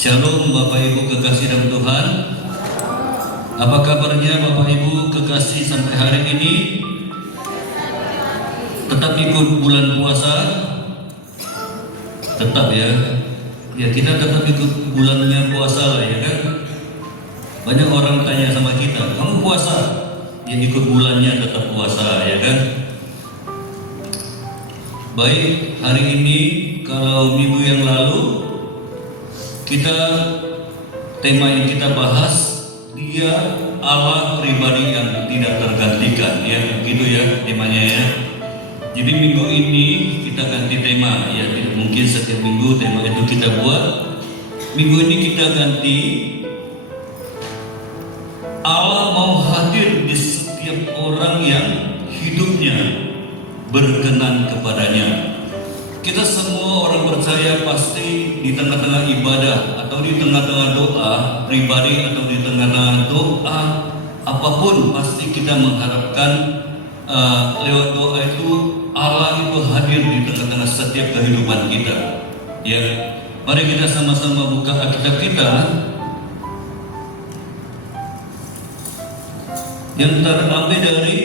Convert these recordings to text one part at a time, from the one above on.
Shalom Bapak Ibu kekasih dalam Tuhan. Apa kabarnya Bapak Ibu kekasih sampai hari ini? Tetap ikut bulan puasa? Tetap ya. Ya kita tetap ikut bulannya puasa lah ya kan. Banyak orang tanya sama kita, kamu puasa? Ya ikut bulannya tetap puasa ya kan. Baik, hari ini kalau minggu yang lalu tema yang kita bahas, Dia Allah pribadi yang tidak tergantikan, ya begitu ya temanya ya. Jadi minggu ini kita ganti tema, ya tidak mungkin setiap minggu tema itu kita buat. Minggu ini kita ganti, Allah mau hadir di setiap orang yang hidupnya berkenan kepadanya. Kita semua orang percaya pasti di tengah-tengah ibadah atau di tengah-tengah doa pribadi atau di tengah-tengah doa apapun pasti kita mengharapkan lewat doa itu Allah itu hadir di tengah-tengah setiap kehidupan kita. Ya, mari kita sama-sama buka Alkitab kita yang terambil dari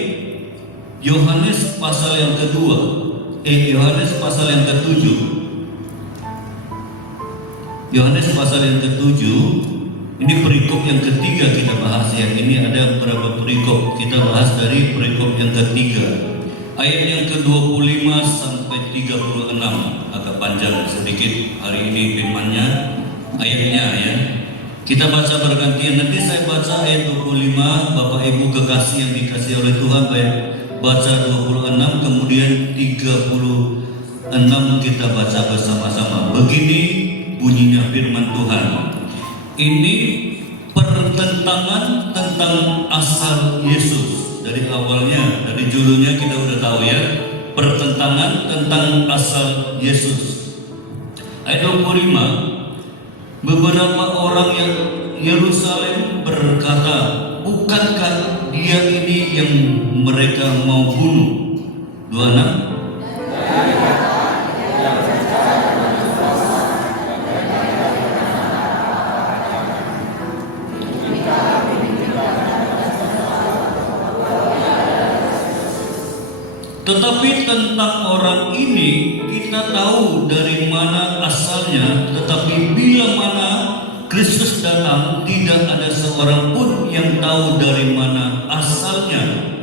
Yohanes pasal yang kedua. Yohanes pasal yang ke-7. Yohanes pasal yang ke-7. Ini perikop yang ketiga kita bahas ya. Ini ada beberapa perikop. Kita bahas dari perikop yang ketiga. Ayat yang ke-25 sampai 36. Agak panjang sedikit hari ini firman-Nya, ayatnya ya. Kita baca bergantian. Nanti saya baca ayat 25, Bapak Ibu kekasih yang dikasih oleh Tuhan, baca 26, kemudian 36 kita baca bersama-sama. Begini bunyinya firman Tuhan. Ini pertentangan tentang asal Yesus. Dari awalnya, dari judulnya kita udah tahu ya, pertentangan tentang asal Yesus. Ayat 25, beberapa orang yang Yerusalem berkata, bukankah Dia ini yang mereka mau bunuh? 26. Tetapi tentang orang ini kita tahu dari mana asalnya, tetapi bila mana Kristus datang, tidak ada seorang pun yang tahu dari mana asalnya.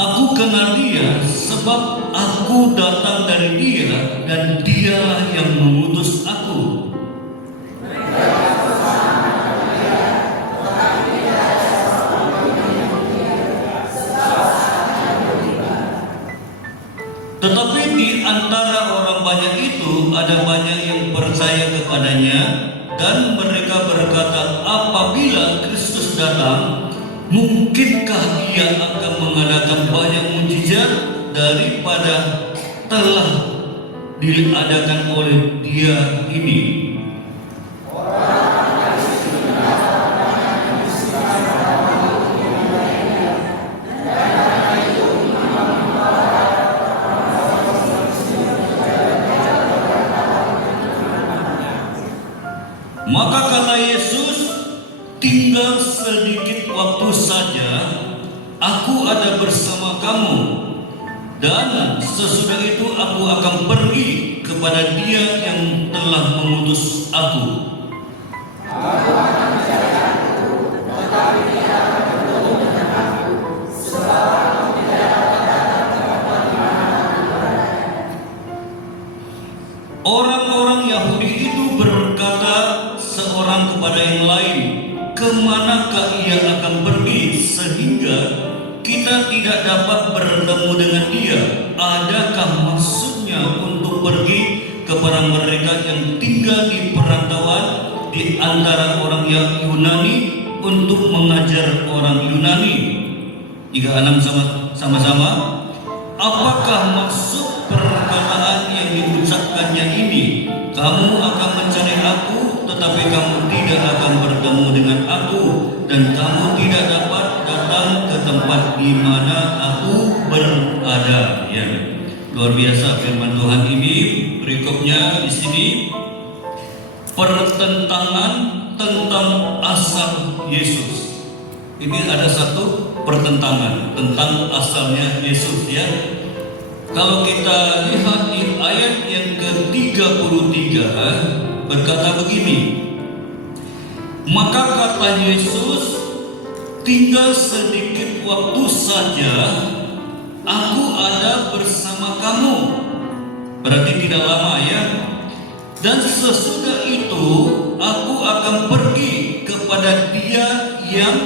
Aku kenal Dia sebab aku datang dari Dia dan Dialah yang mengutus aku. Tetapi di antara orang banyak itu ada banyak yang percaya kepadanya, dan mereka berkata, apabila Kristus datang, mungkinkah Ia akan mengadakan banyak mujizat daripada telah diadakan oleh Dia ini? Maka kata Yesus, tinggal sedikit waktu saja, aku ada bersama kamu, dan sesudah itu aku akan pergi kepada Dia yang telah mengutus aku. Aku akan menjagaku, tetapi Dia akan bertemu dengan aku, sebab aku tidak dapat datang ke tempat di mana aku berada. Orang-orang Yahudi itu berkata seorang kepada yang lain, kemanakah Ia akan pergi sehingga kita tidak dapat bertemu dengan Dia? Adakah maksudnya untuk pergi kepada mereka yang tinggal di perantauan di antara orang yang Yunani untuk mengajar orang Yunani? 36 sama-sama. Apakah maksud perkataan yang diucapkan Kamu akan mencari aku, tetapi kamu tidak akan bertemu dengan aku, dan kamu tidak dapat datang ke tempat di mana aku berada. Ya, luar biasa firman Tuhan ini. Berikutnya di sini pertentangan tentang asal Yesus. Ini ada satu pertentangan tentang asalnya Yesus, ya. Kalau kita lihat di ayat yang ke-33 berkata begini, maka kata Yesus, tinggal sedikit waktu saja, aku ada bersama kamu. Berarti tidak lama, ya. Dan sesudah itu aku akan pergi kepada Dia yang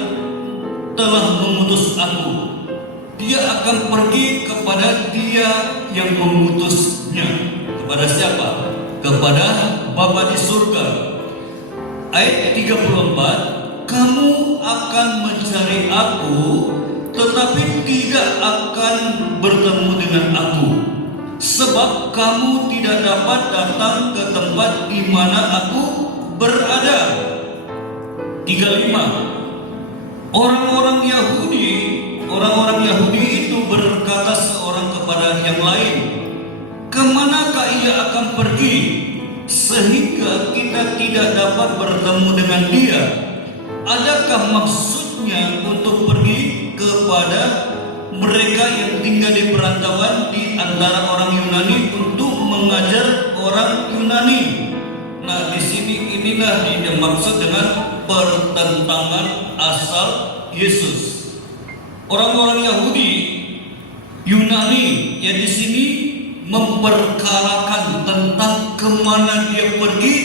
telah mengutus aku. Dia akan pergi kepada Dia yang mengutusnya. Kepada siapa? Kepada Bapa di surga. Ayat 34, kamu akan mencari aku, tetapi tidak akan bertemu dengan aku, sebab kamu tidak dapat datang ke tempat di mana aku berada. 35, Orang-orang Yahudi itu berkata seorang kepada yang lain, kemanakah ia akan pergi sehingga kita tidak dapat bertemu dengan dia? Adakah maksudnya untuk pergi kepada mereka yang tinggal di perantauan di antara orang Yunani untuk mengajar orang Yunani? Nah, di sini inilah yang dimaksud dengan pertentangan asal Yesus. Orang-orang Yahudi, Yunani yang di sini memperkarakan tentang kemana dia pergi,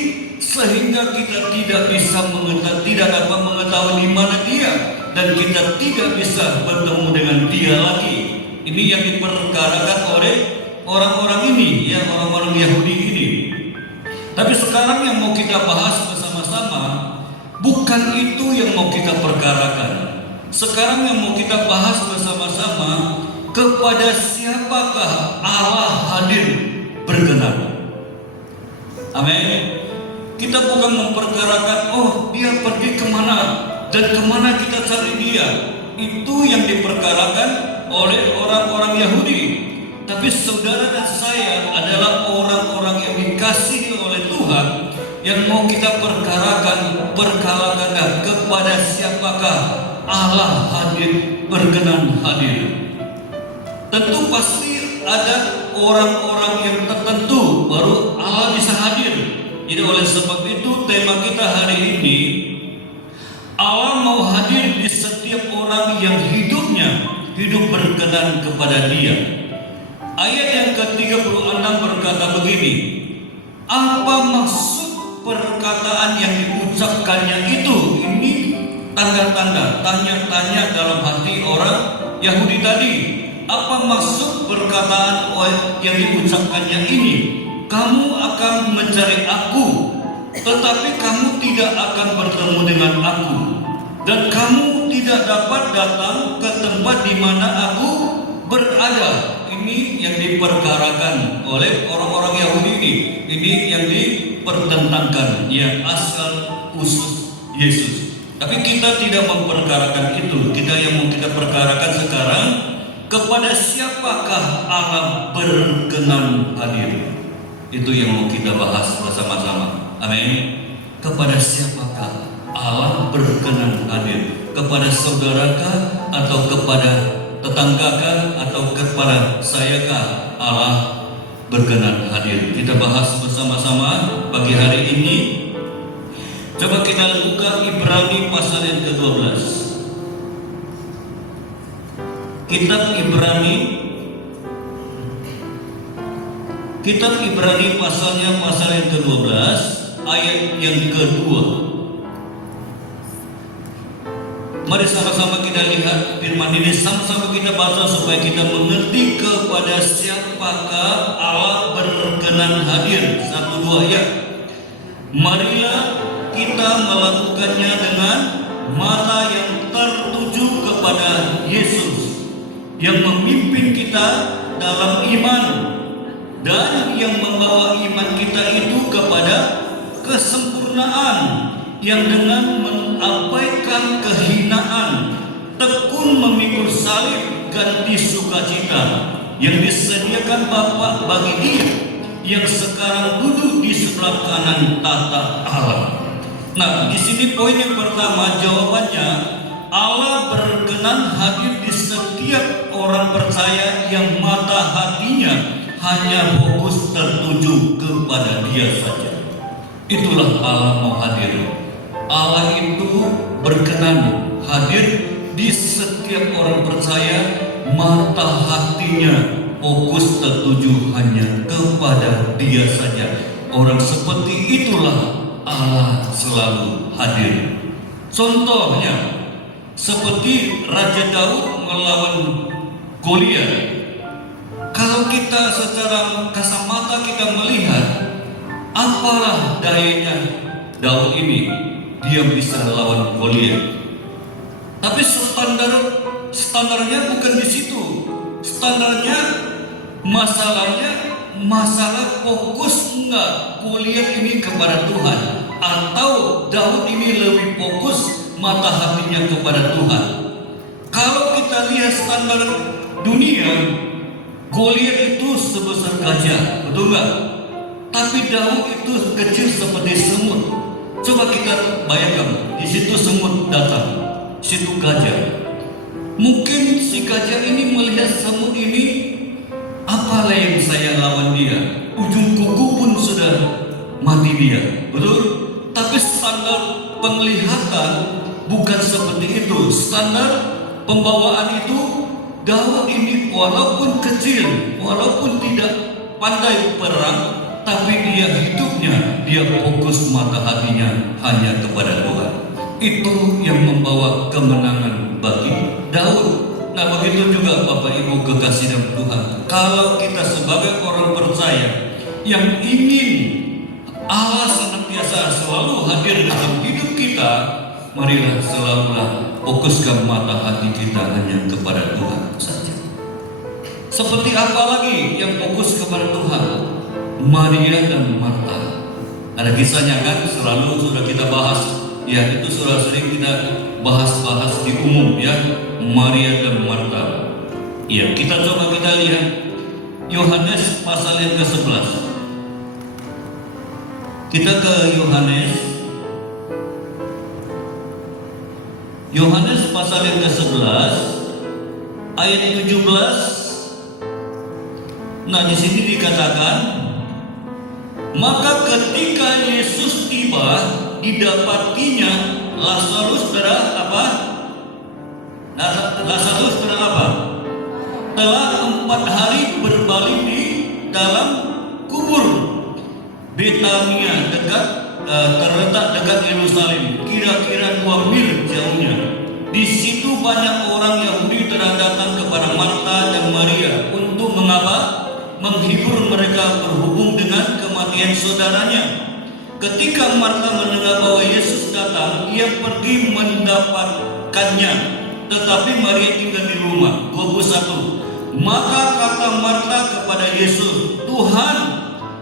sehingga kita tidak dapat mengetahui di mana dia, dan kita tidak bisa bertemu dengan dia lagi. Ini yang diperkarakan oleh orang-orang ini, ya, orang-orang Yahudi ini. Tapi sekarang yang mau kita bahas bersama-sama bukan itu yang mau kita perkarakan. Sekarang yang mau kita bahas bersama-sama, kepada siapakah Allah hadir berkenan. Amin. Kita bukan memperkarakan, oh dia pergi kemana dan kemana kita cari dia. Itu yang diperkarakan oleh orang-orang Yahudi. Tapi saudara dan saya adalah orang-orang yang dikasihi oleh Tuhan, yang mau kita perkarakan kepada siapakah Allah hadir berkenan hadir. Tentu pasti ada orang-orang yang tertentu baru Allah bisa hadir. Jadi oleh sebab itu tema kita hari ini, Allah mau hadir di setiap orang yang hidup berkenan kepada Dia. Ayat yang ke-36 berkata begini, apa maksud perkataan yang diucapkannya itu? Ini tanda-tanda, tanya-tanya dalam hati orang Yahudi tadi. Apa maksud perkataan yang diucapkannya ini? Kamu akan mencari aku, tetapi kamu tidak akan bertemu dengan aku, dan kamu tidak dapat datang ke tempat di mana aku berada. Ini yang diperkarakan oleh orang-orang Yahudi ini. Ini yang dipertentangkan, yang asal usul Yesus. Tapi kita tidak memperkarakan itu. Kita yang mau kita perkarakan sekarang, kepada siapakah Allah berkenan hadir? Itu yang mau kita bahas bersama-sama. Amin. Kepada siapakah Allah berkenan hadir? Kepada saudarakah, atau kepada tetanggakah, atau kepada sayakah Allah berkenan hadir? Kita bahas bersama-sama pagi hari ini. Coba kita buka Ibrani pasal yang ke-12. Kitab Ibrani pasalnya pasal yang ke-12 ayat yang kedua. Mari sama-sama kita lihat firman ini, sama-sama kita baca supaya kita mengerti kepada siapakah Allah berkenan hadir. 1, 2 ya. Marilah kita melakukannya dengan mata yang tertuju kepada Yesus yang memimpin kita dalam iman, dan yang membawa iman kita itu kepada kesempurnaan, yang dengan mengabaikan kehinaan tekun memikul salib ganti sukacita yang disediakan Bapa bagi Dia yang sekarang duduk di sebelah kanan tata Allah. Nah, di sini poin yang pertama jawabannya, Allah berkenan hadir di setiap orang percaya yang mata hatinya hanya fokus tertuju kepada Dia saja. Itulah Allah mau hadir. Allah itu berkenan hadir di setiap orang percaya, mata hatinya fokus tertuju hanya kepada Dia saja. Orang seperti itulah Allah selalu hadir. Contohnya seperti Raja Daud melawan Goliat. Kalau kita secara kasat mata kita melihat, apalah dayanya Daud ini, dia bisa lawan Goliat. Tapi standarnya bukan di situ. Standarnya masalah fokus enggak Goliat ini kepada Tuhan, atau Daud ini lebih fokus mata hatinya kepada Tuhan. Kalau kita lihat standar dunia, Goliat itu sebesar gajah, betul nggak? Tapi Daud itu kecil seperti semut. Coba kita bayangkan, di situ semut datang, situ gajah. Mungkin si gajah ini melihat semut ini, apalah yang saya lawan dia? Ujung kuku pun sudah mati dia, betul? Tapi standar penglihatan bukan seperti itu. Standar pembawaan itu, Daud ini walaupun kecil, walaupun tidak pandai perang, tapi dia hidupnya, dia fokus mata hatinya hanya kepada Tuhan. Itu yang membawa kemenangan bagi Daud. Nah, begitu juga Bapak Ibu kekasih dalam Tuhan. Kalau kita sebagai orang percaya yang ingin Allah senantiasa selalu hadir dalam hidup kita, marilah selalulah fokuskan mata hati kita hanya kepada Tuhan saja. Seperti apa lagi yang fokus kepada Tuhan? Maria dan Marta. Ada kisahnya kan, selalu sudah kita bahas. Ya, itu sudah sering kita bahas di umum ya, Maria dan Marta. Ya, kita coba kita lihat Yohanes pasal yang ke-11. Kita ke Yohanes pasal yang ke-11 ayat 17. Nah, di sini dikatakan, maka ketika Yesus tiba, didapatinya Lazarus telah 4 hari berbaring di dalam kubur. Betania terletak dekat Yerusalem, kira-kira 2 mil jauhnya. Di situ banyak orang Yahudi telah datang kepada Marta dan Maria untuk menghibur mereka berhubung dengan kematian saudaranya. Ketika Marta mendengar bahwa Yesus datang, ia pergi mendapatkannya, tetapi Maria tinggal di rumah. 21. Maka kata Marta kepada Yesus, Tuhan,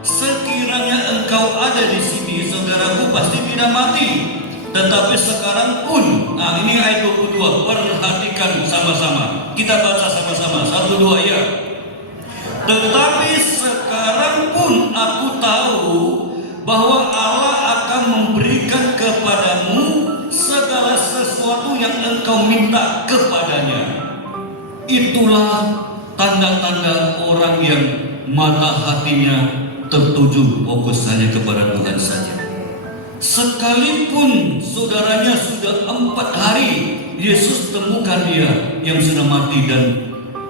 sekiranya Engkau ada di sini, saudaraku pasti tidak mati. Tetapi sekarang pun, nah ini ayat 22, perhatikan sama-sama. Kita baca sama-sama, 1, 2 ya. Tetapi sekarang pun aku tahu bahwa Allah akan memberikan kepadamu segala sesuatu yang engkau minta kepadanya. Itulah tanda-tanda orang yang mata hatinya tertuju fokus hanya kepada Tuhan saja. Sekalipun saudaranya sudah 4 hari, Yesus temukan dia yang sudah mati dan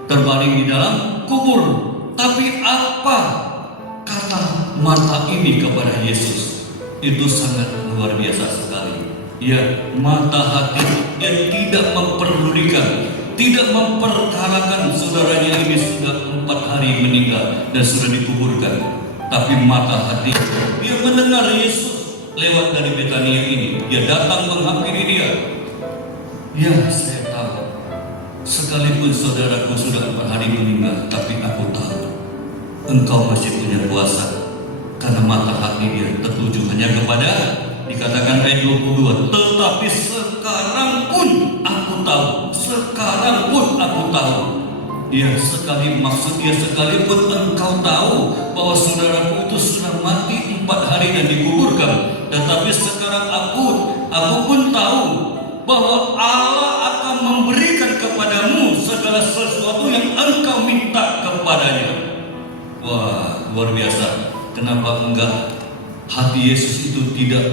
terbaring di dalam kubur. Tapi apa kata mata ini kepada Yesus? Itu sangat luar biasa sekali. Ya, mata hati yang tidak memperdulikan, tidak memperkarakan saudaranya ini sudah 4 hari meninggal dan sudah dikuburkan. Tapi mata hati, dia mendengar Yesus lewat dari Betania ini. Dia datang menghampiri dia. Ya, saya tahu. Sekalipun saudaraku sudah 4 hari meninggal, tapi aku tahu engkau masih punya kuasa, karena mata hati dia tertuju hanya kepada, dikatakan ayat 22, tetapi sekarang pun aku tahu, sekarang pun aku tahu. Ya, sekali maksud dia, sekalipun engkau tahu bahwa saudaraku itu sudah mati 4 hari dan dikuburkan, tetapi sekarang aku pun tahu bahwa Allah akan memberikan kepadamu segala sesuatu yang engkau minta kepadanya. Wah, luar biasa. Kenapa enggak hati Yesus itu tidak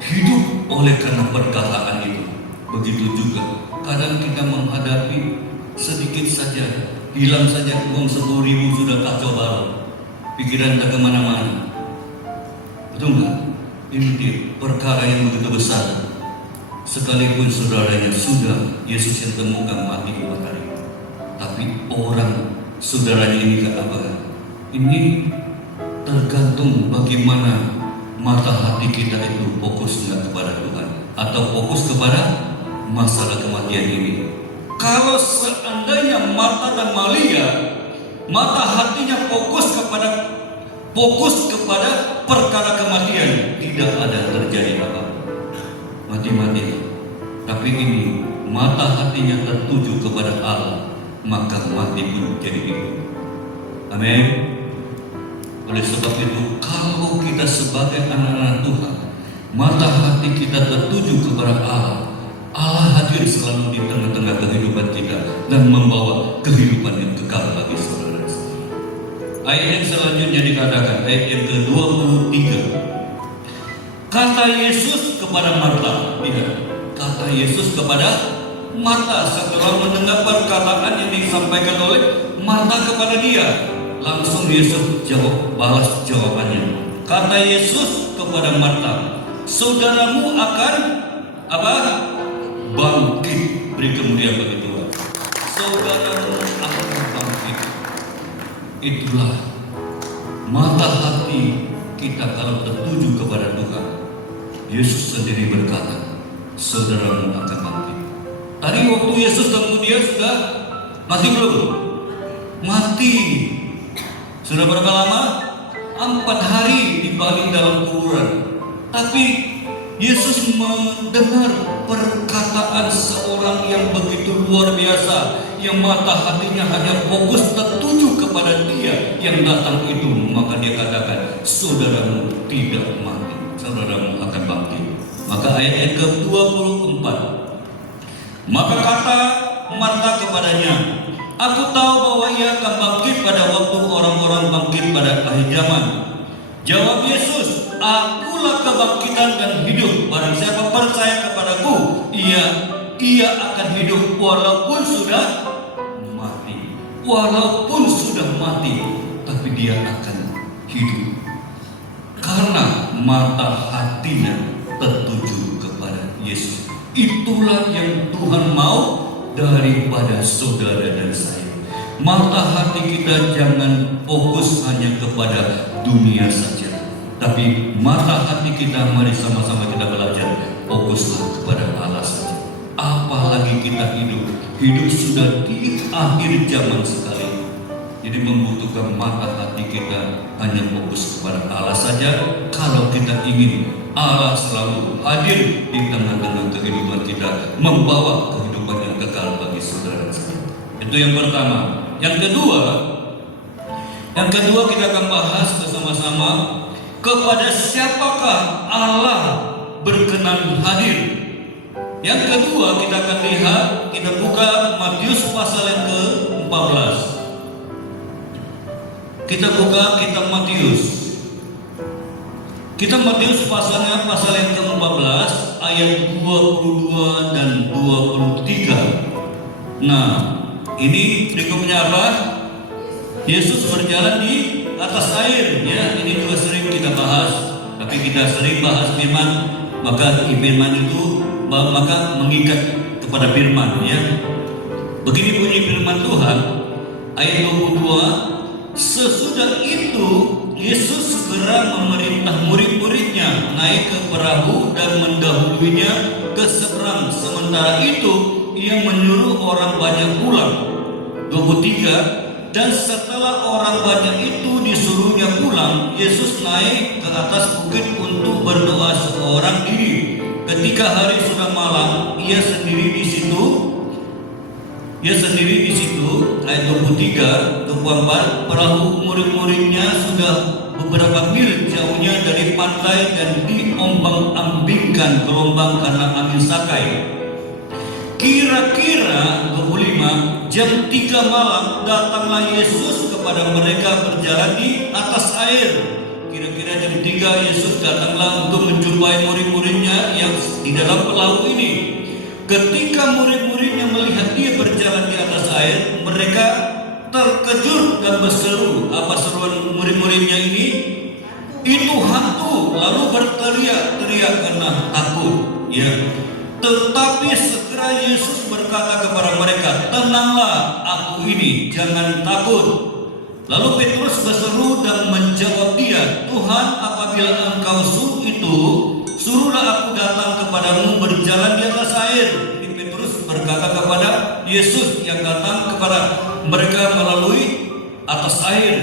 hidup oleh karena perkataan itu? Begitu juga kadang kita menghadapi sedikit saja, hilang saja uang 10.000 sudah kacau balau, pikiran tak kemana-mana. Betul nggak? Ini dia perkara yang begitu besar. Sekalipun saudaranya sudah Yesus yang temukan mati 4 hari, tapi orang saudaranya ini kata apa? Ini tergantung bagaimana mata hati kita itu fokus nggak kepada Tuhan atau fokus kepada masalah kematian ini. Kalau seandainya Marta dan Maria mata hatinya fokus kepada perkara kematian, tidak ada terjadi apa-apa, mati-mati. Tapi ini mata hatinya tertuju kepada Allah, maka mati pun jadi hidup. Amin. Oleh sebab itu, kalau kita sebagai anak-anak Tuhan, mata hati kita tertuju kepada Allah, Allah hadir selalu di tengah-tengah kehidupan kita dan membawa kehidupan yang kekal bagi saudara. Ayat yang selanjutnya dikatakan, ayat yang ke-23. Kata Yesus kepada Marta, kata Yesus kepada Marta setelah mendengar perkataan yang disampaikan oleh Marta kepada dia, langsung Yesus balas jawabannya. Kata Yesus kepada Marta, saudaramu akan apa? Bangkit. Beri kemuliaan bagi Tuhan. Saudaramu akan bangkit. Itulah mata hati kita kalau tertuju kepada Tuhan. Yesus sendiri berkata, saudaramu akan bangkit. Tadi waktu Yesus temu dia sudah mati belum? Mati. Sudah berapa lama? 4 hari dibaling dalam kuburan. Tapi Yesus mendengar perkataan seorang yang begitu luar biasa, yang mata hatinya hanya fokus tertuju kepada dia yang datang itu. Maka dia katakan, saudaramu tidak mati, saudaramu akan bangkit. Maka ayat yang ke-24, maka kata Marta kepadanya, aku tahu bahwa ia akan bangkit pada waktu orang-orang bangkit pada akhir zaman. Jawab Yesus, akulah kebangkitan dan hidup. Barang siapa percaya kepadaku, ia akan hidup walaupun sudah mati. Walaupun sudah mati, tapi dia akan hidup. Karena mata hatinya tertuju kepada Yesus. Itulah yang Tuhan mau daripada saudara dan saya. Mata hati kita jangan fokus hanya kepada dunia saja, tapi mata hati kita, mari sama-sama kita belajar fokuslah kepada Allah saja. Apalagi kita hidup sudah di akhir zaman sekali, jadi membutuhkan mata hati kita hanya fokus kepada Allah saja. Kalau kita ingin Allah selalu hadir di tengah-tengah kehidupan kita, membawa kehidupan yang kekal bagi saudara saya. Itu yang pertama. Yang kedua kita akan bahas bersama-sama, kepada siapakah Allah berkenan hadir. Yang kedua kita akan lihat, kita buka Matius pasal yang ke-14. Kita buka kitab Matius. Kitab Matius pasal yang ke-14 ayat 22 dan 23. Nah, ini berikutnya apa? Yesus berjalan di atas air, ya. Ini juga sering kita bahas, tapi kita sering bahas firman, maka firman itu maka mengikat kepada firman, ya. Begini bunyi firman Tuhan ayat 22. Sesudah itu Yesus segera memerintah murid-muridnya naik ke perahu dan mendahulunya ke seberang. Sementara itu ia menyuruh orang banyak pulang. 23. Dan setelah orang banyak itu disuruhnya pulang, Yesus naik ke atas bukit untuk berdoa seorang diri. Ketika hari sudah malam, ia sendiri di situ. Ayat 23, 24, perahu murid-muridnya sudah beberapa mil jauhnya dari pantai dan diombang-ambingkan gelombang karena angin sakai. Kira-kira 25 jam 3 malam datanglah Yesus kepada mereka berjalan di atas air. Kira-kira jam 3 Yesus datanglah untuk menjumpai murid-muridnya yang di dalam perahu ini. Ketika murid-muridnya melihat dia berjalan di atas air, mereka terkejut dan berseru. Apa seruan murid-muridnya ini? Itu hantu, lalu berteriak-teriak karena takut. Ya. Tetapi segera Yesus berkata kepada mereka, tenanglah, aku ini, jangan takut. Lalu Petrus berseru dan menjawab dia, Tuhan, apabila engkau suruh itu, suruhlah aku datang kepadamu berjalan di atas air. Jadi Petrus berkata kepada Yesus yang datang kepada mereka melalui atas air.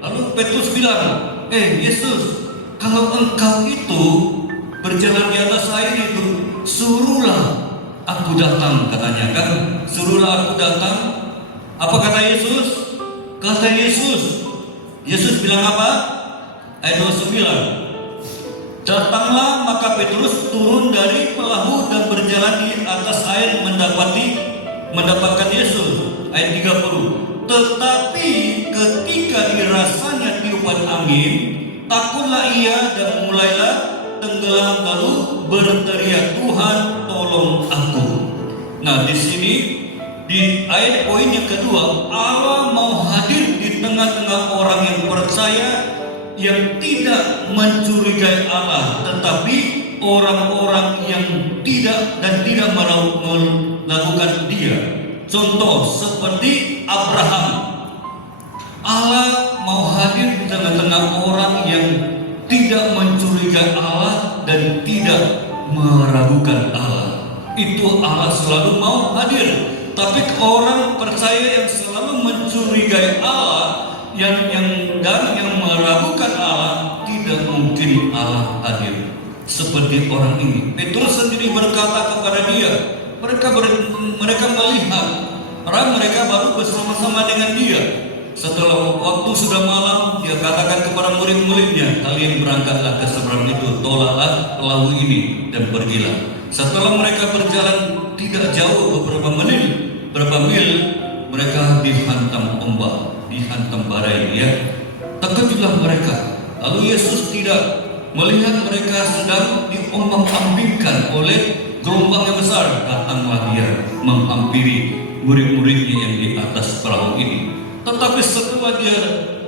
Lalu Petrus bilang, Yesus, kalau engkau itu berjalan di atas air itu, suruhlah aku datang, katanya kan? Suruhlah aku datang. Apa kata Yesus? Kata Yesus bilang apa? Ayat 29. Datanglah, maka Petrus turun dari perahu dan berjalan di atas air mendapatkan Yesus. Ayat 30. Tetapi ketika dirasanya tiupan angin, takutlah ia dan mulailah tenggelam lalu berteriak, Tuhan, tolong aku. Nah, di sini di ayat poin yang kedua, Allah mau hadir di tengah-tengah orang yang percaya, yang tidak mencurigai Allah, tetapi orang-orang yang tidak melakukan dia. Contoh seperti Abraham. Allah mau hadir di tengah-tengah orang yang tidak mencurigai Allah dan tidak meragukan Allah. Itu Allah selalu mau hadir. Tapi orang percaya yang selalu mencurigai Allah, yang meragukan Allah, tidak mungkin Allah hadir. Seperti orang ini, Petrus sendiri berkata kepada dia, mereka melihat, mereka baru bersama-sama dengan dia. Setelah waktu sudah malam, dia katakan kepada murid-muridnya, kalian berangkatlah ke seberang itu, tolaklah perahu ini dan pergilah. Setelah mereka berjalan tidak jauh, beberapa mil, mereka dihantam ombak, dihantam badai. Ya, terkejutlah mereka. Lalu Yesus tidak melihat mereka sedang diombang-ambingkan oleh gelombang yang besar. Datanglah dia menghampiri murid-muridnya yang di atas perahu ini. Tetapi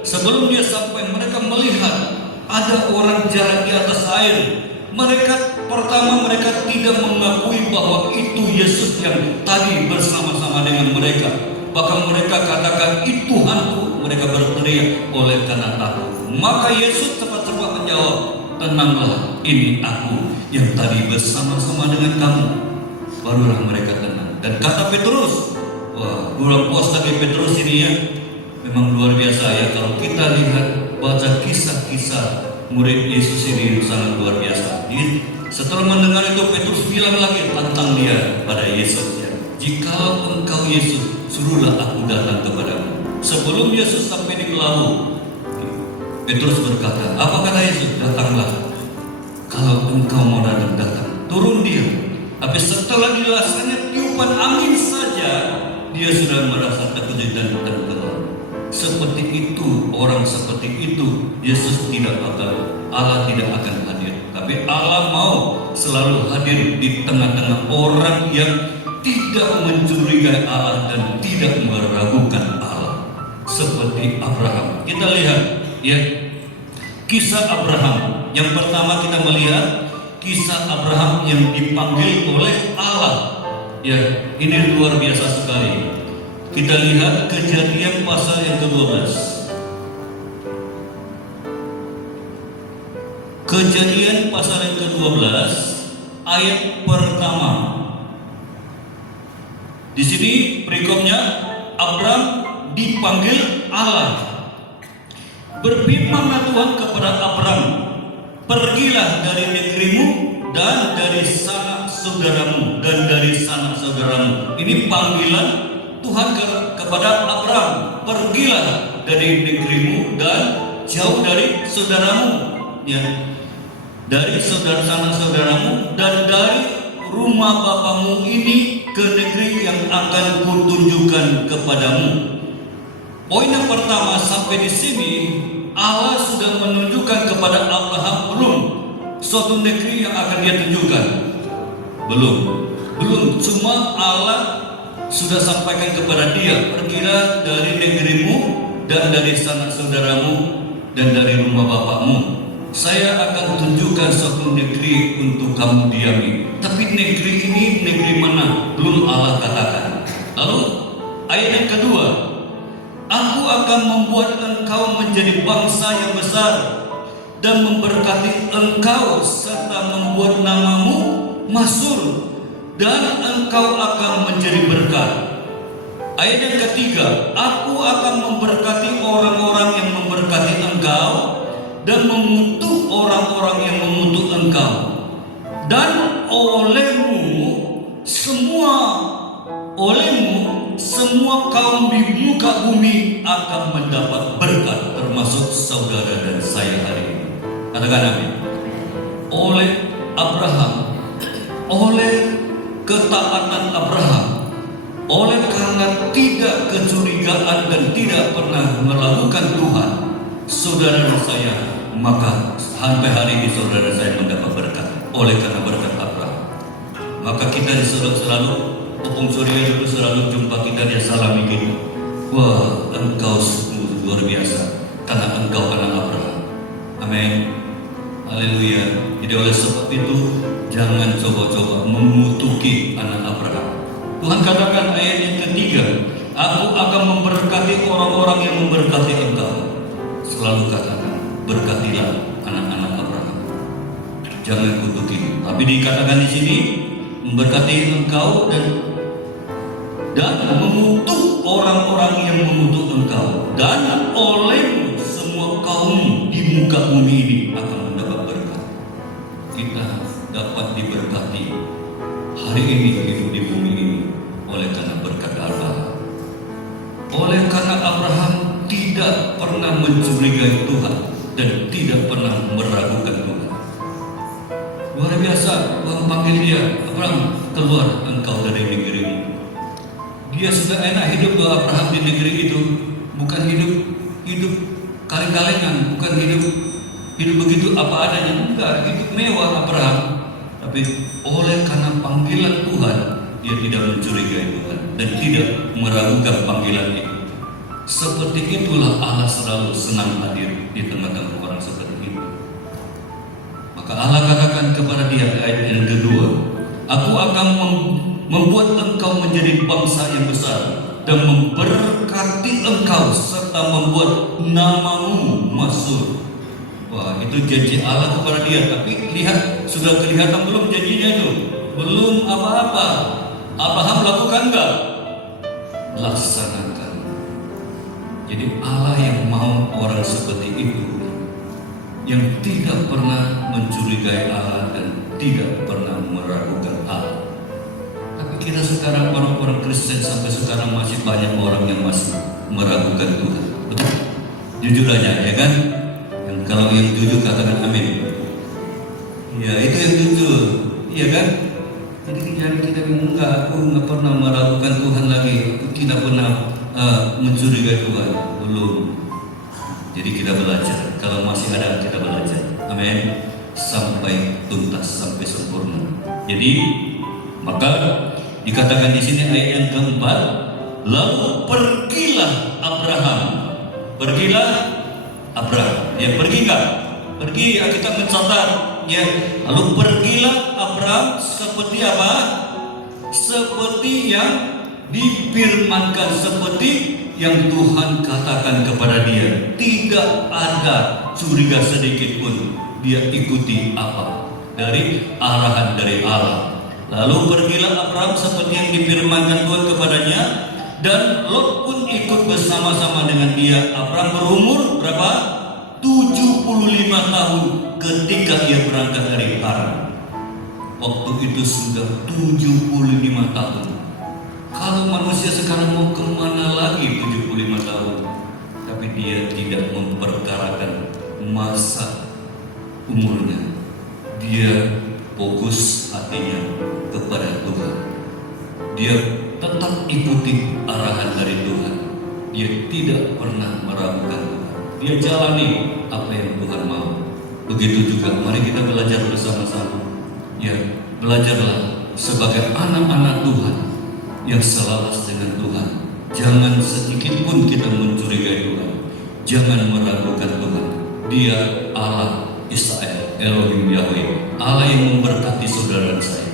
sebelum dia sampai, mereka melihat ada orang jalan di atas air. Pertama mereka tidak mengakui bahwa itu Yesus yang tadi bersama-sama dengan mereka. Bahkan mereka katakan itu hantu. Mereka berteriak oleh karena takut. Maka Yesus cepat-cepat menjawab, tenanglah, ini aku yang tadi bersama-sama dengan kamu. Barulah mereka tenang. Dan kata Petrus, wah, bulan puasa lagi Petrus ini ya, memang luar biasa ya. Kalau kita lihat baca kisah-kisah murid Yesus ini sangat luar biasa. Setelah mendengar itu, Petrus bilang lagi tantang dia pada Yesus ya, jikalau engkau Yesus, suruhlah aku datang kepadamu. Sebelum Yesus sampai di perahu, Petrus berkata, apa kata Yesus? Datanglah. Kalau engkau mau datang. Turun dia. Tapi setelah dirasanya tiupan angin saja, dia sudah merasa terkejut dan tenggelam. Seperti itu, orang seperti itu, Allah tidak akan hadir. Tapi Allah mau selalu hadir di tengah-tengah orang yang tidak mencurigai Allah dan tidak meragukan Allah. Seperti Abraham. Kita lihat ya, kisah Abraham. Yang pertama kita melihat kisah Abraham yang dipanggil oleh Allah. Ya, ini luar biasa sekali. Kita lihat Kejadian pasal yang ke-12. Kejadian pasal yang ke-12 ayat pertama. Di sini perikopnya Abraham dipanggil Allah. Berfirmanlah Tuhan kepada Abraham, pergilah dari negerimu dan dari sanak saudaramu dan dari sanak saudaramu. Ini panggilan Tuhan kepada Abraham, pergilah dari negerimu dan jauh dari saudaramu, ya, dari sanak saudaramu dan dari rumah bapamu ini ke negeri yang akan kutunjukkan kepadamu. Poin yang pertama sampai di sini, Allah sudah menunjukkan kepada Abraham belum suatu negeri yang akan dia tunjukkan. Belum. Cuma Allah sudah sampaikan kepada dia, pergilah dari negerimu dan dari sanak saudaramu dan dari rumah bapakmu. Saya akan tunjukkan suatu negeri untuk kamu diami. Tapi negeri ini negeri mana? Belum Allah katakan. Lalu ayat yang kedua, aku akan membuat engkau menjadi bangsa yang besar dan memberkati engkau serta membuat namamu masyhur dan engkau akan menjadi berkat. Ayat yang ketiga, aku akan memberkati orang-orang yang memberkati engkau dan mengutuk orang-orang yang mengutuk engkau. Dan olehmu semua kaum di muka bumi akan mendapat berkat, termasuk saudara dan saya hari ini. Katakan amin. Oleh Abraham, oleh ketaatan Abraham, oleh karena tidak kecurigaan dan tidak pernah melakukan Tuhan, saudara dan saya, maka sampai hari ini saudara saya mendapat berkat oleh karena berkat Abraham. Maka kita selalu Opung Surya dulu selalu jumpa kita, dia salami gitu. Wah, engkau sungguh luar biasa karena engkau anak Abraham. Amin. Haleluya. Jadi oleh sebab itu jangan coba-coba mengutuki anak Abraham. Tuhan katakan ayat yang ketiga, aku akan memberkati orang-orang yang memberkati engkau. Selalu katakan, berkatilah anak-anak Abraham. Jangan kutuki. Tapi dikatakan di sini memberkati engkau dan mengutuk orang-orang yang mengutuk engkau, dan oleh semua kaum di muka bumi ini akan mendapat berkat. Kita dapat diberkati hari ini hidup di bumi ini oleh karena berkat Allah. Oleh karena Abraham tidak pernah mencurigai Tuhan dan tidak pernah meragukan Tuhan. Luar biasa, Tuhan panggil dia, Abraham, keluar engkau dari negerimu. Dia sudah enak hidup Abraham di negeri itu, bukan hidup kaleng-kalengan, bukan hidup begitu apa adanya, enggak, hidup mewah Abraham. Tapi oleh karena panggilan Tuhan, dia tidak mencurigai Tuhan dan tidak meragukan panggilan itu. Seperti itulah Allah selalu senang hadir di tengah-tengah orang seperti itu. Maka Allah katakan kepada dia ayat yang kedua, aku akan membuat engkau menjadi bangsa yang besar dan memberkati engkau serta membuat namamu masyhur. Wah, itu janji Allah kepada dia. Tapi lihat, sudah kelihatan belum janjinya itu? Belum apa-apa. Abraham lakukan enggak? Laksanakan. Jadi Allah yang mau orang seperti itu, yang tidak pernah mencurigai Allah dan tidak pernah meragukan Allah. Tapi kita sekarang orang-orang Kristen sampai sekarang masih banyak orang yang masih meragukan Tuhan. Betul? Jujur aja, ya kan? Dan kalau yang jujur katakan amin. Ya, itu yang jujur, iya kan? Jadi jangan kita bilang enggak, aku nggak pernah meragukan Tuhan lagi, aku tidak pernah mencurigai Tuhan. Belum. Jadi kita belajar. Kalau masih ada kita belajar. Amin. Sampai tuntas, sampai sempurna. Jadi maka dikatakan di sini ayat yang keempat, lalu pergilah Abraham. Pergilah Abraham. Ya, pergi enggak? Pergi, kita mencatat. Ya, lalu pergilah Abraham seperti apa? Seperti yang difirmankan, seperti yang Tuhan katakan kepada dia. Tidak ada curiga sedikit pun. Dia ikuti apa? Dari arahan dari Allah. Lalu pergilah Abraham seperti yang difirmankan Tuhan kepadanya, dan Lot pun ikut bersama-sama dengan dia. Abraham berumur berapa? 75 tahun ketika ia berangkat dari Haran. Waktu itu sudah 75 tahun. Kalau manusia sekarang mau kemana lagi 75 tahun? Tapi dia tidak memperkarakan masa umurnya. Dia fokus hatinya kepada Tuhan. Dia tetap ikuti arahan dari Tuhan. Dia tidak pernah meragukan Tuhan. Dia jalani apa yang Tuhan mau. Begitu juga mari kita belajar bersama-sama. Ya, belajarlah sebagai anak-anak Tuhan yang selaras dengan Tuhan. Jangan sedikit pun kita mencurigai Tuhan. Jangan meragukan Tuhan. Dia Allah Israel, Elohim Yahweh, Allah yang memberkati saudara saya,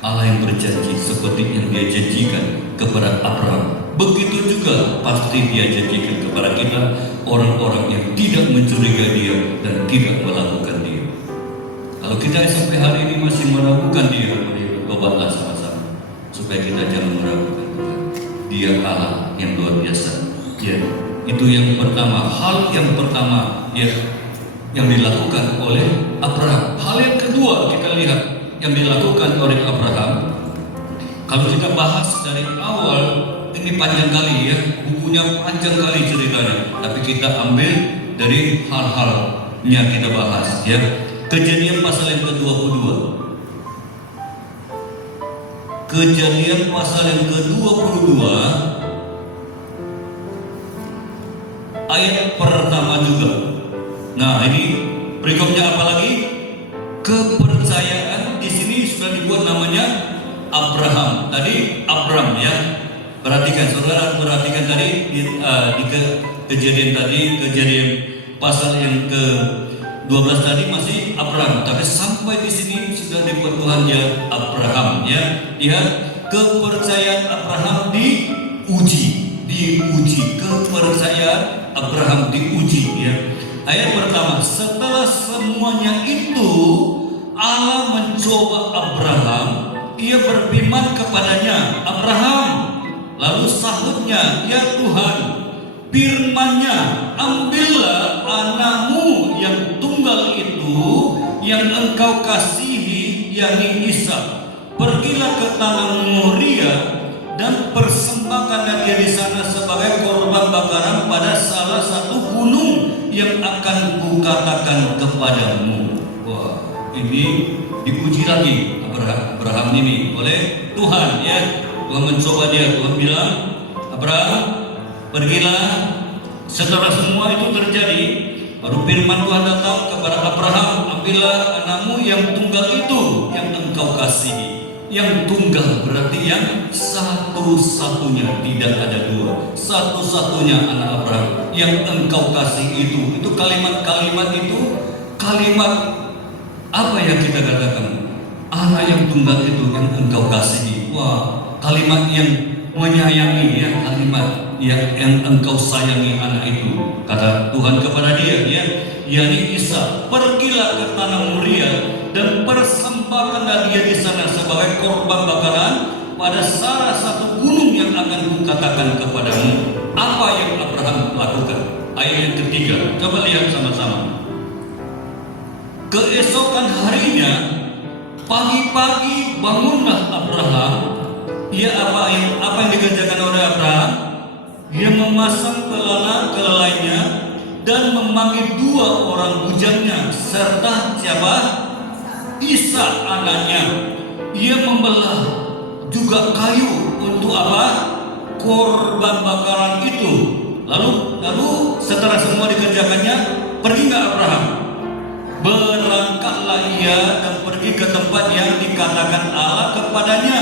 Allah yang berjanji seperti yang dia janjikan kepada Abraham. Begitu juga pasti dia janjikan kepada kita, orang-orang yang tidak mencurigai dia dan tidak melakukan dia. Kalau kita sampai hari ini masih meragukan dia, mari bertobatlah sama-sama supaya kita jangan meragukan Tuhan. Dia Allah yang luar biasa. Ya, itu yang pertama. Hal yang pertama yang dilakukan oleh Abraham. Hal yang kedua kita lihat yang dilakukan oleh Abraham. Kalau kita bahas dari awal, ini panjang kali ya, bukunya panjang kali ceritanya. Tapi kita ambil dari hal-halnya kita bahas ya. Kejadian pasal yang ke-22. Kejadian pasal yang ke-22 ayat pertama juga. Nah, ini berikutnya apa lagi? Kepercayaan. Di sini sudah dibuat namanya Abraham. Tadi Abram ya. Perhatikan saudara, perhatikan tadi di kejadian pasal yang ke-12 tadi masih Abram, tapi sampai di sini sudah dibuat Tuhan ya Abraham ya. Lihat, kepercayaan Abraham diuji. Kepercayaan Abraham diuji ya. Ayat pertama, setelah semuanya itu Allah mencoba Abraham, ia berfirman kepadanya, Abraham. Lalu sahutnya, ya Tuhan, firman-Nya, ambillah anakmu yang tunggal itu yang engkau kasihi, yakni Ishak. Pergilah ke tanah Moria dan persembahkanlah dia di sana sebagai korban bakaran pada salah satu gunung yang akan kukatakan kepadamu. Wah, ini diuji lagi Abraham ini oleh Tuhan ya. Tuhan mencoba dia. Tuhan bilang, Abraham, pergilah. Setelah semua itu terjadi, baru firman Tuhan datang kepada Abraham, ambillah anakmu yang tunggal itu yang engkau kasihi. Yang tunggal berarti yang satu-satunya, tidak ada dua. Satu-satunya anak Abraham yang engkau kasih itu kalimat-kalimat itu kalimat apa yang kita katakan? Anak yang tunggal itu yang engkau kasihi. Wah, kalimat yang menyayangi ya, kalimat yang engkau sayangi anak itu. Kata Tuhan kepada dia ya, yakni Ishak, pergilah ke tanah Moria dan persembahkanlah dia di sana sebagai korban bakaran pada salah satu gunung yang akan kukatakan kepadamu. Apa yang Abraham lakukan? Ayat yang ketiga, coba lihat sama-sama. Keesokan harinya, pagi-pagi bangunlah Abraham. Ia apa yang dikerjakan oleh Abraham? Dia memasang pelana kelalainya dan memanggil 2 orang bujangnya serta siapa? Ishak anaknya. Ia membelah juga kayu untuk apa? Korban bakaran itu. Lalu setelah semua dikerjakannya, pergi nggak Abraham? Berangkatlah ia dan pergi ke tempat yang dikatakan Allah kepadanya.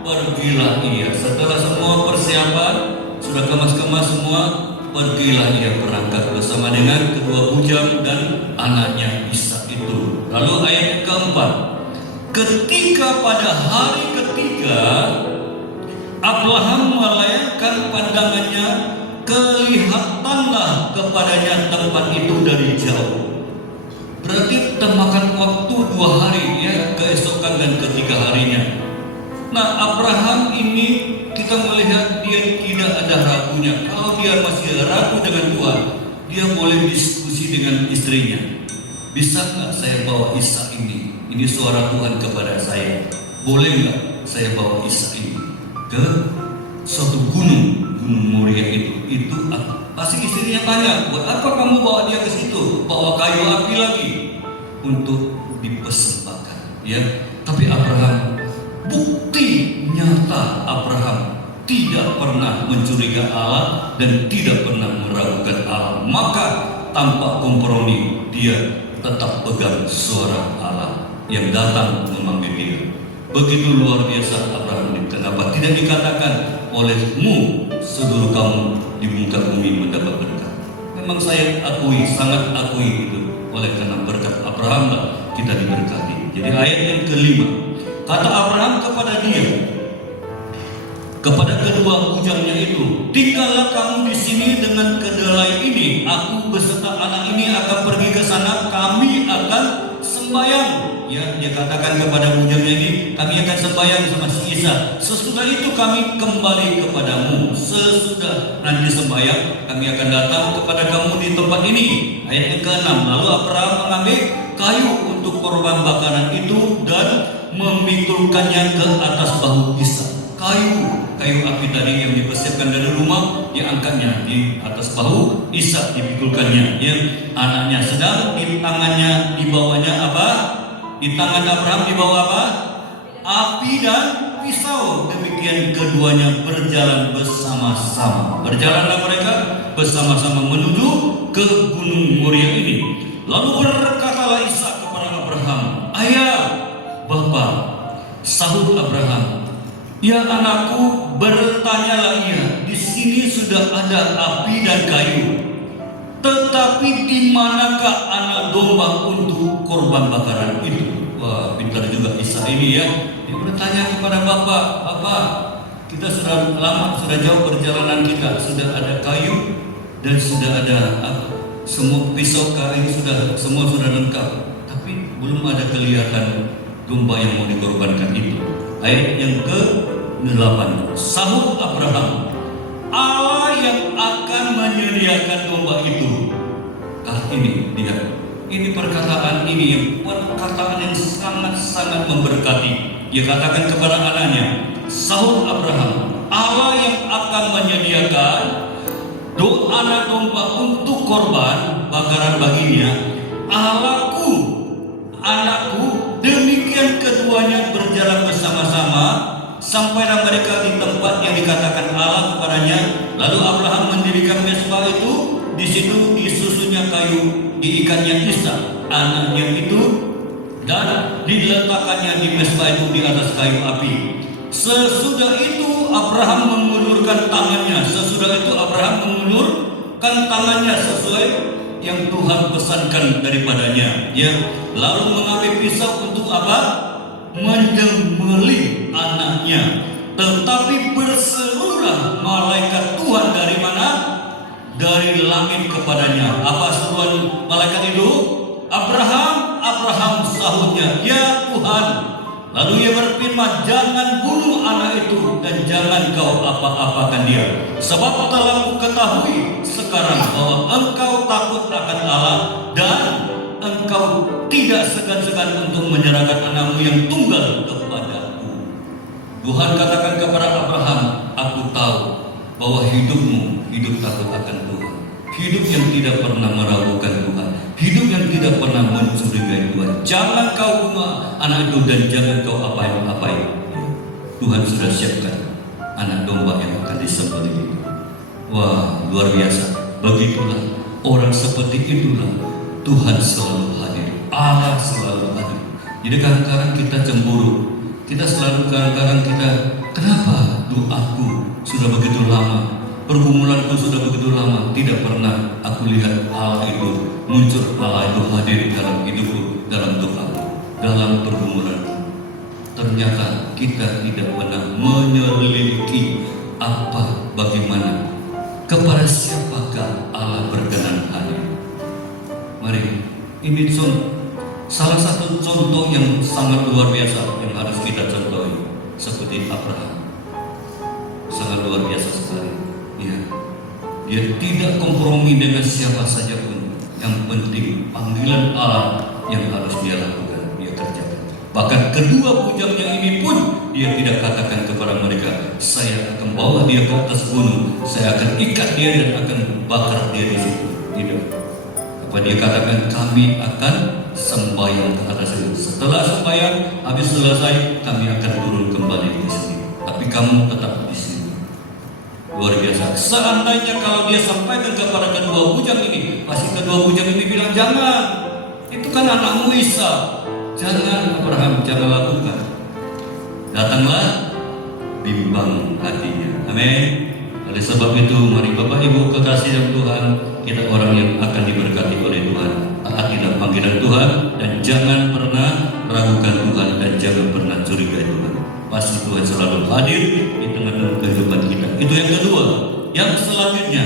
Pergilah ia. Setelah semua persiapan sudah kemas-kemas semua, pergilah ia berangkat bersama dengan kedua bujang dan anaknya Ishak itu. Lalu ayat keempat, ketika pada hari ketiga Abraham melayangkan pandangannya, kelihatanlah kepadanya tempat itu dari jauh. Berarti termakan waktu 2 hari ya, keesokan dan ketiga harinya. Nah, Abraham ini kita melihat dia tidak ada ragunya. Kalau dia masih ragu dengan Tuhan, dia boleh diskusi dengan istrinya. Bisa nggak saya bawa Ishak ini? Ini suara Tuhan kepada saya. Boleh nggak saya bawa Ishak ini ke suatu gunung Moria itu? Pasti istrinya tanya, buat apa kamu bawa dia ke situ? Bawa kayu api lagi untuk dipersembahkan, ya. Tapi Abraham, bukti nyata Abraham tidak pernah mencurigai Allah dan tidak pernah meragukan Allah. Maka tanpa kompromi dia tetap pegang suara Allah yang datang memanggil dia. Begitu luar biasa Abraham ini. Kenapa tidak dikatakan olehmu seluruh kamu di muka bumi mendapat berkat? Memang saya akui, sangat akui itu. Oleh karena berkat Abraham lah kita diberkati. Jadi ayat yang kelima, kata Abraham kepada dia, kepada kedua bujangnya itu, tinggallah kamu di sini dengan kedelai ini. Aku beserta anak ini akan pergi ke sana. Kami akan sembahyang. Ya, dia katakan kepada bujangnya ini, kami akan sembahyang sama si Ishak. Sesudah itu kami kembali kepadamu. Sesudah nanti sembahyang, kami akan datang kepada kamu di tempat ini. Ayat yang ke-6. Lalu Abraham mengambil kayu untuk korban bakaran itu dan memikulkannya ke atas bahu Ishak. Kayu api tadi yang dipersiapkan dari rumah, diangkatnya di atas bahu Ishak, dipikulkannya. Ya, anaknya sedang di tangannya, dibawanya apa? Di tangan Abraham dibawa apa? Api dan pisau. Demikian keduanya berjalan bersama-sama. Berjalanlah mereka bersama-sama menuju ke Gunung Moria ini. Lalu berkatalah Ishak kepada Abraham, ayah, bapa. Sahut Abraham, ya anakku, bertanyalah ia. Di sini sudah ada api dan kayu, tetapi di manakah anak domba untuk korban bakaran itu? Wah, pintar juga Ishak ini ya. Dia bertanya kepada bapak, kita sudah lama, sudah jauh perjalanan kita, sudah ada kayu dan sudah ada semua pisau kayu semua sudah lengkap, tapi belum ada kelihatan domba yang mau dikorbankan itu. Ayat yang ke-8, sahut Abraham, Allah yang akan menyediakan domba itu. Ini lihat, ini perkataan yang sangat-sangat memberkati. Dia katakan kepada anaknya, sahut Abraham, Allah yang akan menyediakan anak domba untuk korban bakaran baginya. Allahku, anakku. Demikian keduanya berjalan bersama-sama sampailah mereka di tempat yang dikatakan Allah kepadanya. Lalu Abraham mendirikan mezbah itu. Di situ disusunnya kayu, diikatnya Ishak anaknya itu, dan diletakkannya di mezbah itu di atas kayu api. Sesudah itu Abraham mengulurkan tangannya. Sesuai yang Tuhan pesankan daripadanya. Ya, lalu mengambil pisau untuk apa? Menyembelih anaknya. Tetapi berserulah malaikat Tuhan dari mana? Dari langit kepadanya. Apa seruan malaikat itu? Abraham, Abraham, sahutnya, ya Tuhan. Lalu ia berfirman, jangan bunuh anak itu dan jangan kau apa-apakan dia. Sebab telah ku ketahui sekarang bahwa engkau takut akan Allah dan engkau tidak segan-segan untuk menyerahkan anakmu yang tunggal kepadaku. Tuhan katakan kepada Abraham, aku tahu bahwa hidupmu hidup takut akan Tuhan. Hidup yang tidak pernah meragukan Tuhan. Hidup yang tidak pernah mencurigai Tuhan. Jangan kau bunuh anak itu dan jangan kau apain. Tuhan sudah siapkan anak domba yang akan disembelih itu. Wah, luar biasa. Begitulah orang seperti itulah Tuhan selalu hadir. Allah selalu hadir. Jadi kadang-kadang kita cemburu. Kadang-kadang kita, kenapa doaku sudah begitu lama? Pergumulanku sudah begitu lama, tidak pernah aku lihat Allah itu muncul, Allah itu hadir dalam hidupku, dalam doaku, dalam pergumulanku. Ternyata kita tidak pernah menyelidiki bagaimana, kepada siapakah Allah berkenan hadir. Mari, ini salah satu contoh yang sangat luar biasa yang harus kita contohi, seperti Abraham. sangat luar biasa sekali. Ya, dia tidak kompromi dengan siapa saja pun. Yang penting panggilan Allah yang harus dia lakukan, dia kerjakan. Bahkan kedua bujangnya ini pun dia tidak katakan kepada mereka, saya akan bawa dia ke atas gunung, saya akan ikat dia dan akan bakar dia di situ. Tidak. Apa dia katakan, kami akan sembahyang ke atas itu. Setelah sembahyang habis selesai, kami akan turun kembali ke sini. Tapi kamu tetap di sini. Luar biasa. Seandainya kalau dia sampaikan kepada kedua bujang ini, pasti kedua bujang ini bilang, jangan. Itu kan anakmu Ishak. Jangan Abraham, jangan lakukan. Datanglah bimbang hatinya. Amin. Oleh sebab itu, mari Bapak Ibu kekasih dalam Tuhan, kita orang yang akan diberkati oleh Tuhan. Taatilah panggilan Tuhan dan jangan pernah ragukan Tuhan dan jangan pernah curigai Tuhan. Pasti Tuhan selalu hadir di tengah-tengah kehidupan kita. Itu yang kedua. Yang selanjutnya,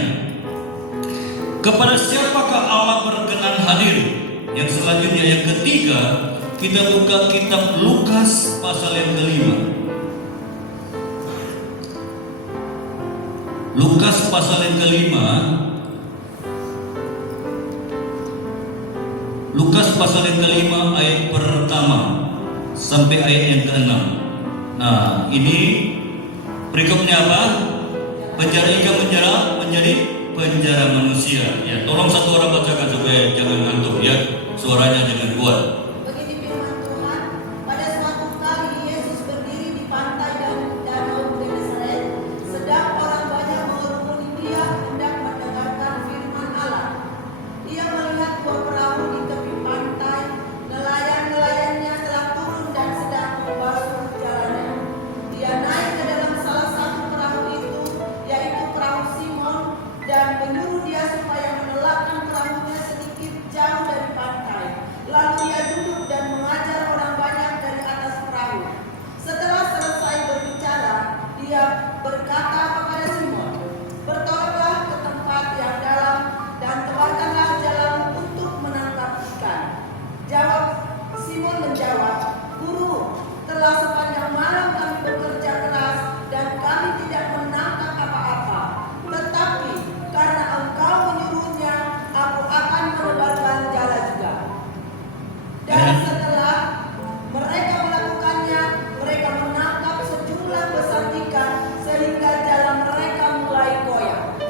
kepada siapakah Allah berkenan hadir? Yang selanjutnya, yang ketiga, kita buka kitab Lukas pasal yang kelima. Lukas pasal yang kelima. Lukas pasal yang kelima ayat pertama sampai ayat yang keenam. Nah, ini perikopnya apa? Penjara ikan menjadi penjara manusia. Ya, tolong satu orang bacakan supaya jangan ngantuk ya. Suaranya jangan kuat.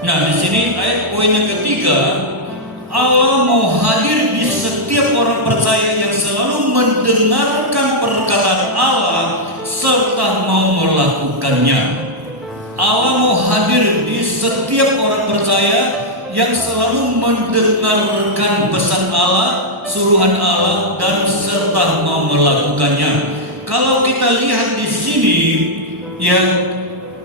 Nah, di sini ayat poin yang ketiga, Allah mau hadir di setiap orang percaya yang selalu mendengarkan perkataan Allah serta mau melakukannya. Allah mau hadir di setiap orang percaya yang selalu mendengarkan pesan Allah, suruhan Allah dan serta mau melakukannya. Kalau kita lihat di sini, ya,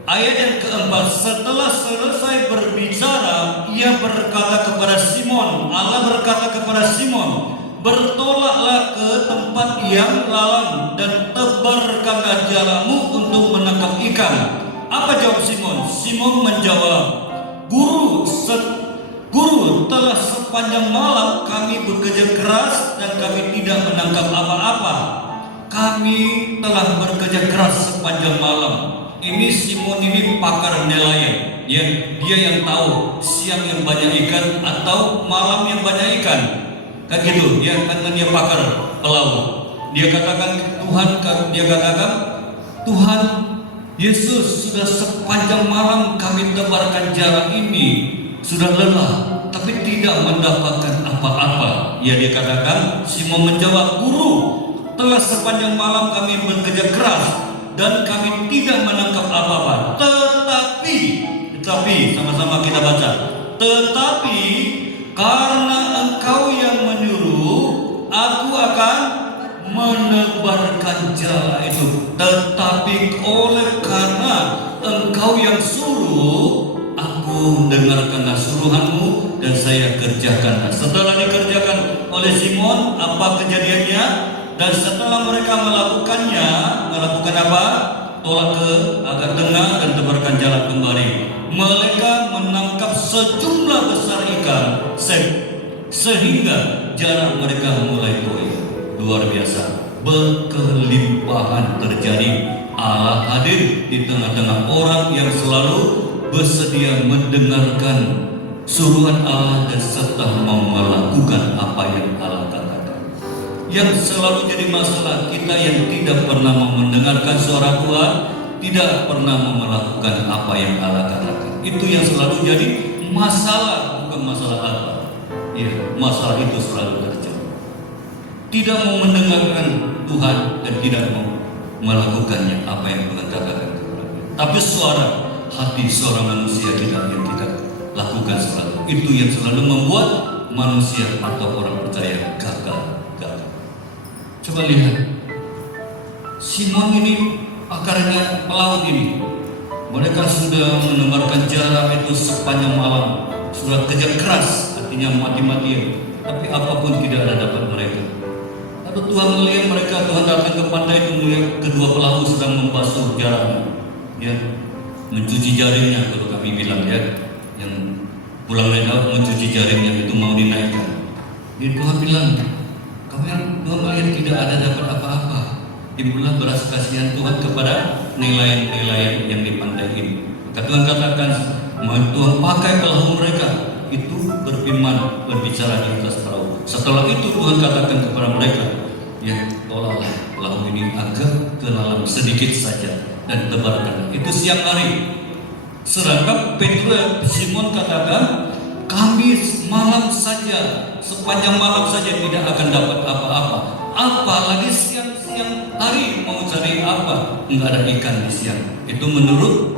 ayat yang keempat, setelah selesai berbicara, ia berkata kepada Simon, Allah berkata kepada Simon, bertolaklah ke tempat yang lalang dan tebarkanlah jalamu untuk menangkap ikan. Apa jawab Simon? Simon menjawab, Guru, telah sepanjang malam kami bekerja keras dan kami tidak menangkap apa-apa. Kami telah bekerja keras sepanjang malam. Ini Simon ini pakar nelayan, ya, dia yang tahu siang yang banyak ikan atau malam yang banyak ikan, kan gitu, ya, karena dia pakar pelaut. Dia katakan Tuhan Yesus, sudah sepanjang malam kami tebarkan jala ini, sudah lelah, tapi tidak mendapatkan apa-apa. Ya, dia katakan, Simon menjawab, Guru, telah sepanjang malam kami bekerja keras dan kami tidak menangkap apa-apa. Tetapi sama-sama kita baca. Tetapi karena Engkau yang menyuruh, aku akan menebarkan jala itu. Tetapi oleh karena Engkau yang suruh, aku dengarkanlah suruhanmu dan saya kerjakanlah. Setelah dikerjakan oleh Simon, apa kejadiannya? Dan setelah mereka melakukannya, melakukan apa? Tolak ke agak tengah dan tebarkan jalan kembali. Mereka menangkap sejumlah besar ikan sehingga jalan mereka mulai koyak. Luar biasa, berkelimpahan terjadi Allah hadir di tengah-tengah orang yang selalu bersedia mendengarkan suruhan Allah dan serta mau melakukan apa yang Allah katakan. Yang selalu jadi masalah kita yang tidak pernah mau mendengarkan suara Tuhan, tidak pernah mau melakukan apa yang Allah katakan. Itu yang selalu jadi masalah, bukan masalah apa. Ya, masalah itu selalu terjadi. Tidak mau mendengarkan Tuhan dan tidak mau melakukannya apa yang Tuhan katakan kepada kita. Tapi suara hati seorang manusia tidak yang kita lakukan selalu. Itu yang selalu membuat manusia atau orang percaya gagal. Coba lihat Simon ini, akarnya pelaut ini. Mereka sudah menebarkan jala itu sepanjang malam, sudah kerja keras, artinya mati-matian, tapi apapun tidak ada dapat mereka. Lalu Tuhan melihat mereka, Tuhan datang ke pantai itu melihat kedua pelaut sedang membasuh jalannya, ya, mencuci jaringnya kalau kami bilang ya, yang pulang dari laut mencuci jaringnya itu mau dinaikkan. Jadi Tuhan bilang, Tuhan melihat tidak ada dapat apa-apa. Timbullah belas kasihan Tuhan kepada nelayan-nelayan yang di pantai ini. Maka Tuhan katakan, Tuhan pakai perahu mereka itu berfirman, berbicara di atas perahu. Setelah itu Tuhan katakan kepada mereka, ya tolaklah perahu ini agak ke dalam sedikit saja dan tebarkan. Itu siang hari. Sedangkan Simon katakan, kami malam saja, sepanjang malam saja tidak akan dapat apa-apa. Apalagi siang hari mau cari apa? Enggak ada ikan di siang. Itu menurut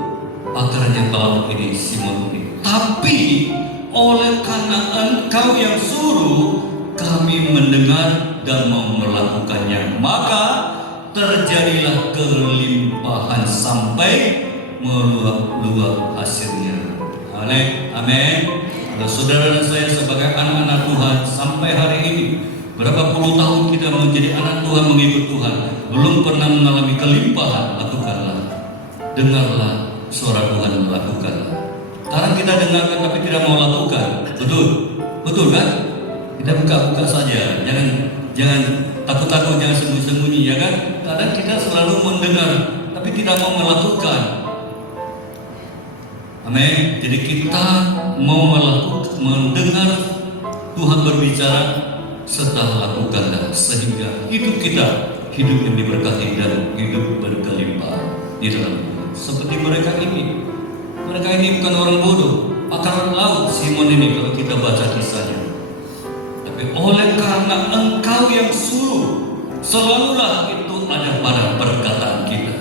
pakarnya pelaut ini, Simon ini. Tapi oleh karena Engkau yang suruh, kami mendengar dan mau melakukannya, maka terjadilah kelimpahan sampai meluap-luap hasilnya. Amin. Saudara dan saya sebagai anak-anak Tuhan sampai hari ini, berapa puluh tahun kita menjadi anak Tuhan, mengikut Tuhan, belum pernah mengalami kelimpahan. Lakukanlah, dengarlah suara Tuhan, lakukanlah. Sekarang kita dengarkan tapi tidak mau lakukan, betul kan? Kita buka-buka saja, jangan takut-takut, jangan sembunyi-sembunyi, ya kan? Kadang kita selalu mendengar tapi tidak mau melakukan. Amin. Jadi kita mau mendengar Tuhan berbicara, serta lakukanlah sehingga hidup kita hidup yang diberkati dan hidup berkelimpahan di dalam Tuhan. Seperti mereka ini bukan orang bodoh, pakar laut Simon ini kalau kita baca kisahnya. Tapi oleh karena Engkau yang suruh, selalulah itu ada pada perkataan kita.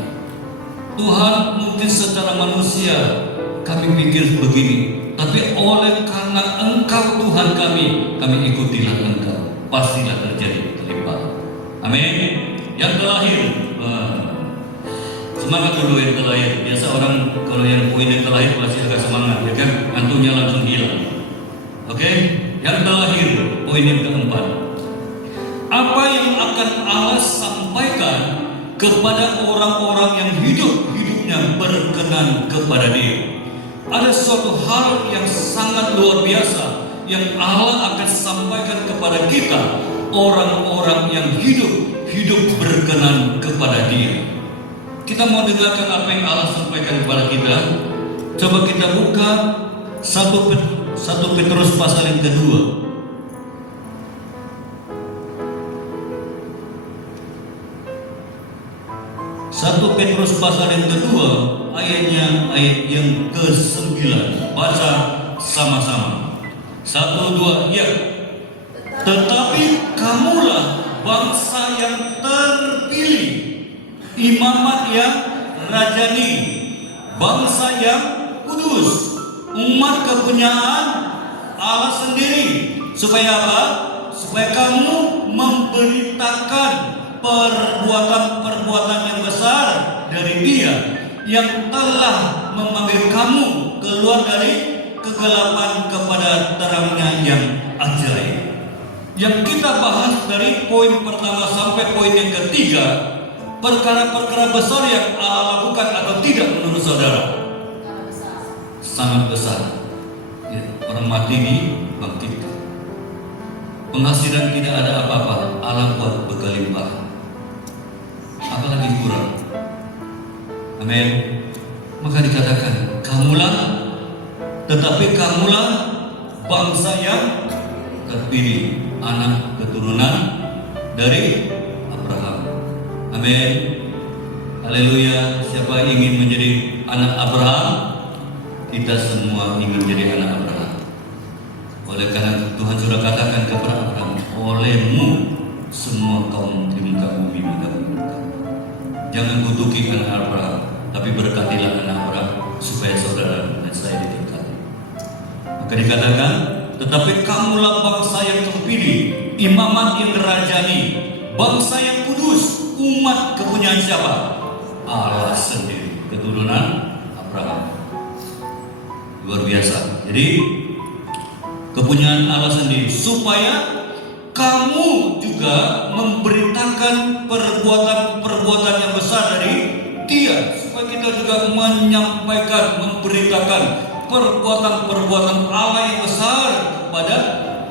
Tuhan mungkin secara manusia kami pikir begini, tapi oleh karena Engkau Tuhan kami ikutilah Engkau, pastilah terjadi kelimpahan. Amin. Yang terakhir, semangat dulu yang terakhir. Biasa orang kalau yang poin yang terakhir pasti agak semangat, ya kan? Ngantuknya langsung hilang. Oke? Yang terakhir, poin yang keempat. Apa yang akan Allah sampaikan kepada orang-orang yang hidupnya berkenan kepada Dia? Ada suatu hal yang sangat luar biasa yang Allah akan sampaikan kepada kita, orang-orang yang hidup berkenan kepada Dia. Kita mau dengarkan apa yang Allah sampaikan kepada kita. Coba kita buka 1 Petrus pasal yang kedua. 1 Petrus pasal yang kedua, ayat yang ke-9. Baca sama-sama. 1, 2, ya. Tetapi kamulah bangsa yang terpilih, imamat yang rajani, bangsa yang kudus, umat kepunyaan Allah sendiri. Supaya apa? Supaya kamu memberitakan perbuatan-perbuatan yang besar dari Dia yang telah memanggil kamu keluar dari kegelapan kepada terangnya yang ajaib. Yang kita bahas dari poin pertama sampai poin yang ketiga, perkara-perkara besar yang Allah lakukan atau tidak menurut saudara? Sangat besar. Ya, orang mati dibangkitkan. Penghasilan tidak ada apa-apa, Allah buat berkelimpahan. Apalagi kurang. Amin. Maka dikatakan, tetapi kamulah bangsa yang terpilih, anak keturunan dari Abraham. Amin. Haleluya. Siapa ingin menjadi anak Abraham? Kita semua ingin jadi anak Abraham. Oleh karena Tuhan sudah katakan kepada Abraham, olehmu semua kaum di muka bumi diberkati. Jangan kutuki anak Abraham, tapi berkatilah anak Abraham, supaya saudara dan saya diberkati. Maka dikatakan, tetapi kamulah bangsa yang terpilih, imamat yang rajani, bangsa yang kudus, umat kepunyaan siapa? Allah sendiri, keturunan Abraham. Luar biasa. Jadi kepunyaan Allah sendiri, supaya kamu juga memberitakan perbuatan-perbuatan yang besar dari Dia, supaya kita juga menyampaikan, memberitakan perbuatan-perbuatan Allah yang besar kepada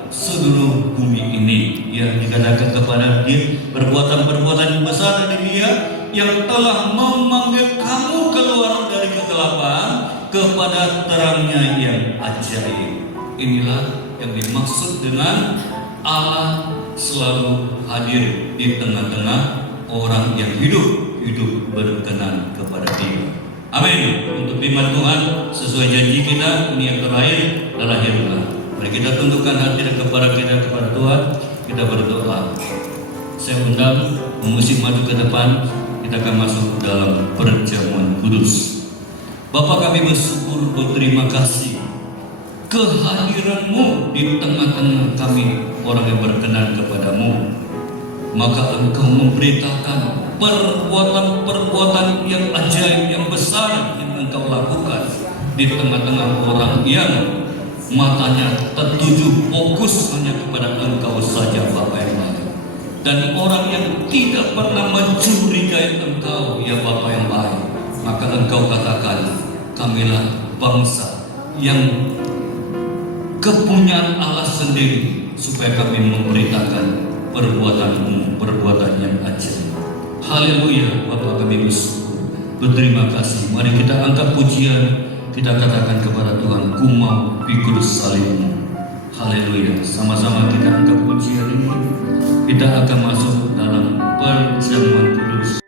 seluruh bumi ini. Ya, dikatakan kepada Dia, perbuatan-perbuatan yang besar dari Dia yang telah memanggil kamu keluar dari kegelapan kepada terangnya yang ajaib. Inilah yang dimaksud dengan Allah selalu hadir di tengah-tengah orang yang hidup berkenan kepada Dia. Amin. Untuk firman Tuhan sesuai janji kita, ini yang terakhir adalah lahirlah. Mari kita tundukkan hati dan kepada Tuhan. Kita berdoa. Saya undang musik maju ke depan. Kita akan masuk dalam perjamuan kudus. Bapa, kami bersyukur, berterima kasih kehadiran-Mu di tengah-tengah kami, orang yang berkenan kepadamu. Maka Engkau memberitakan perbuatan-perbuatan yang ajaib, yang besar yang Engkau lakukan di tengah-tengah orang yang matanya tertuju fokus hanya kepada Engkau saja, Bapa yang baik. Dan orang yang tidak pernah mencurigai Engkau, ya Bapa yang baik. Maka Engkau katakan, kamilah bangsa yang kepunyaan Allah sendiri, supaya kami memberitakan perbuatan-Mu, perbuatan yang ajaib. Haleluya. Bapa, kami bersyukur, berterima kasih. Mari kita angkat pujian, kita katakan kepada Tuhan, Ku mau pikul salib-Mu. Haleluya. Sama-sama kita angkat pujian ini. Kita akan masuk dalam perjamuan kudus.